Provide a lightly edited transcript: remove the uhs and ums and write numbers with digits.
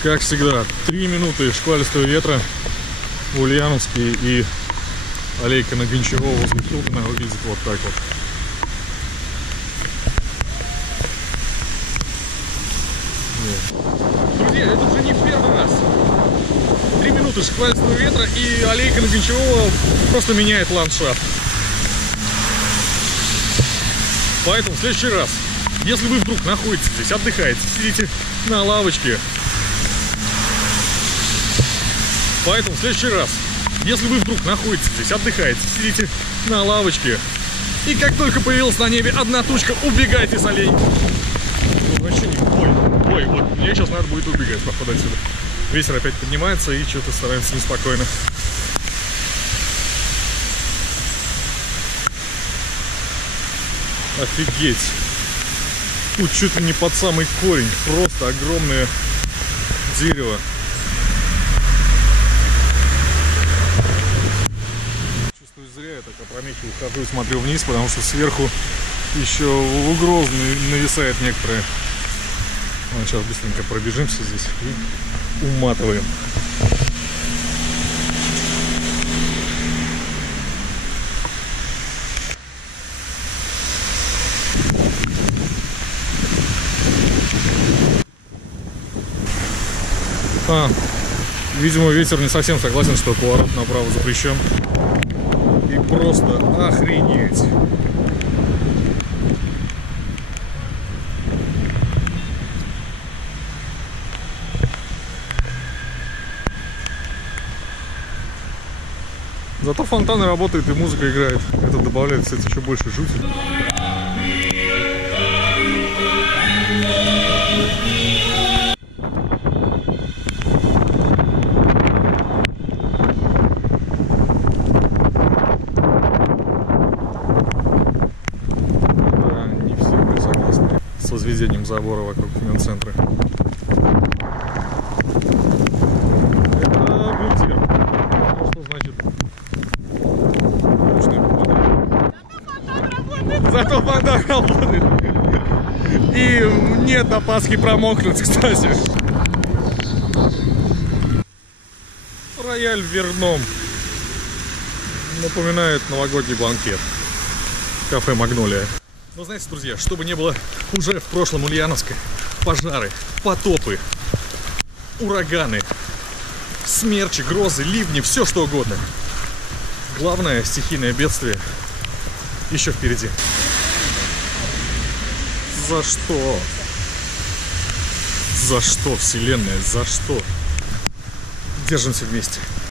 Как всегда, 3 минуты шквалистого ветра в Ульяновске, и аллейка на Гончарова возле Хилтона выглядит вот так вот. Друзья, это уже не в первый раз. 3 минуты шквалистого ветра, и аллейка на Гончарова просто меняет ландшафт. Поэтому в следующий раз, если вы вдруг находитесь здесь, отдыхаете, сидите на лавочке. Поэтому в следующий раз, если вы вдруг находитесь здесь, отдыхаете, сидите на лавочке, и как только появилась на небе одна тучка, убегайте с аллеи. Вообще не... Ой, вот мне сейчас надо будет убегать, походу, отсюда. Ветер опять поднимается, и что-то становится неспокойно. Офигеть. Тут чуть ли не под самый корень. Просто огромное дерево. Чувствую, зря я так опрометчиво ухожу и смотрю вниз, потому что сверху еще угроза нависает некоторые. Вот сейчас быстренько пробежимся здесь и уматываем. Видимо, ветер не совсем согласен, что поворот направо запрещен. И просто охренеть. Зато фонтаны работают и музыка играет. Это добавляет, кстати, еще больше жути. С возведением забора вокруг Финцентра. Это бунтир. Что значит? Зато фонтан работает. И нет опаски промокнуть, кстати. Рояль в Верном напоминает новогодний банкет. Кафе «Магнолия». Но знаете, друзья, что бы ни было уже в прошлом Ульяновске, пожары, потопы, ураганы, смерчи, грозы, ливни, все что угодно. Главное стихийное бедствие еще впереди. За что? За что, Вселенная? За что? Держимся вместе.